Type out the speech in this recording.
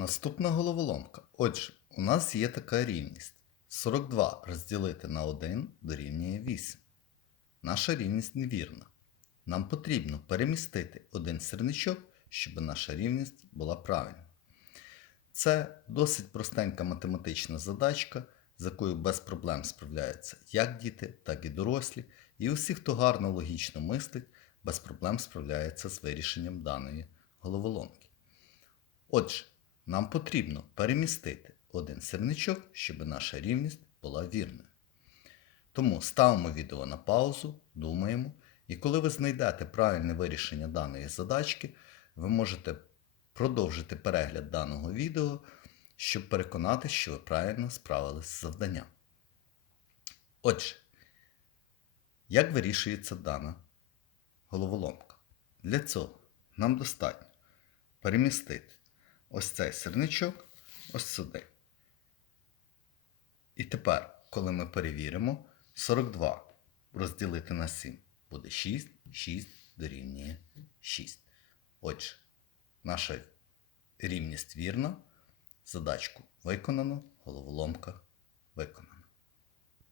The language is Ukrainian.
Наступна головоломка. Отже, у нас є така рівність. 42 розділити на 1 дорівнює 8. Наша рівність невірна. Нам потрібно перемістити один сірничок, щоб наша рівність була правильна. Це досить простенька математична задачка, з якою без проблем справляються як діти, так і дорослі, і усі, хто гарно логічно мислить, без проблем справляється з вирішенням даної головоломки. Отже, нам потрібно перемістити один сірничок, щоб наша рівність була вірною. Тому ставимо відео на паузу, думаємо, і коли ви знайдете правильне вирішення даної задачки, ви можете продовжити перегляд даного відео, щоб переконати, що ви правильно справились з завданням. Отже, як вирішується дана головоломка? Для цього нам достатньо перемістити ось цей сирничок ось сюди. І тепер, коли ми перевіримо, 42 розділити на 7 буде 6, 6 дорівнює 6. Отже, наша рівність вірна, задачку виконано, головоломка виконана.